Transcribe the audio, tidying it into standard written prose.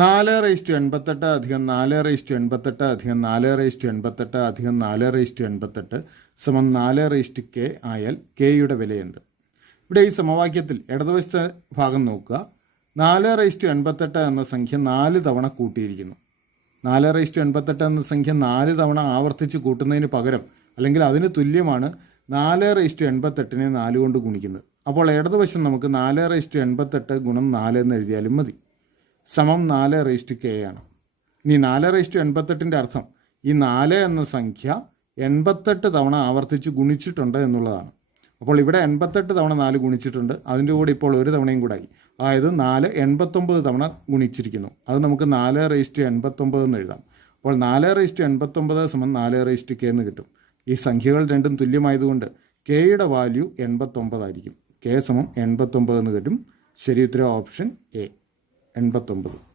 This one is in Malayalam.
4/88 അധികം 4/88 അധികം 4/88 അധികം 4/88 സമം 4k ആയാൽ കെയുടെ വില എന്ത്? ഇവിടെ ഈ സമവാക്യത്തിൽ ഇടതുവശത്തെ ഭാഗം നോക്കുക. 4/88 എന്ന സംഖ്യ 4 തവണ കൂട്ടിയിരിക്കുന്നു. 4/88 എന്ന സംഖ്യ 4 തവണ ആവർത്തിച്ച് കൂട്ടുന്നതിന് പകരം അല്ലെങ്കിൽ അതിന് തുല്യമാണ് 4/88നെ 4 കൊണ്ട് ഗുണിക്കുന്നത്. അപ്പോൾ ഇടതുവശം നമുക്ക് 4/88 ഗുണം 4 എന്ന് എഴുതിയാലും മതി. സമം 4k ആണ്. ഇനി 4/88ൻ്റെ അർത്ഥം ഈ 4 എന്ന സംഖ്യ 88 തവണ ആവർത്തിച്ച് ഗുണിച്ചിട്ടുണ്ട് എന്നുള്ളതാണ്. അപ്പോൾ ഇവിടെ 88 തവണ 4 ഗുണിച്ചിട്ടുണ്ട്. അതിൻ്റെ കൂടെ ഇപ്പോൾ ഒരു തവണയും കൂടായി. അതായത് 4 89 തവണ ഗുണിച്ചിരിക്കുന്നു. അത് നമുക്ക് 4/89 എന്ന് എഴുതാം. അപ്പോൾ 4/89 സമം 4k എന്ന് കിട്ടും. ഈ സംഖ്യകൾ രണ്ടും തുല്യമായതുകൊണ്ട് കെയുടെ വാല്യൂ 89 ആയിരിക്കും. k സമം 89 എന്ന് കിട്ടും. ശരി ഉത്തരം ഓപ്ഷൻ എ 89.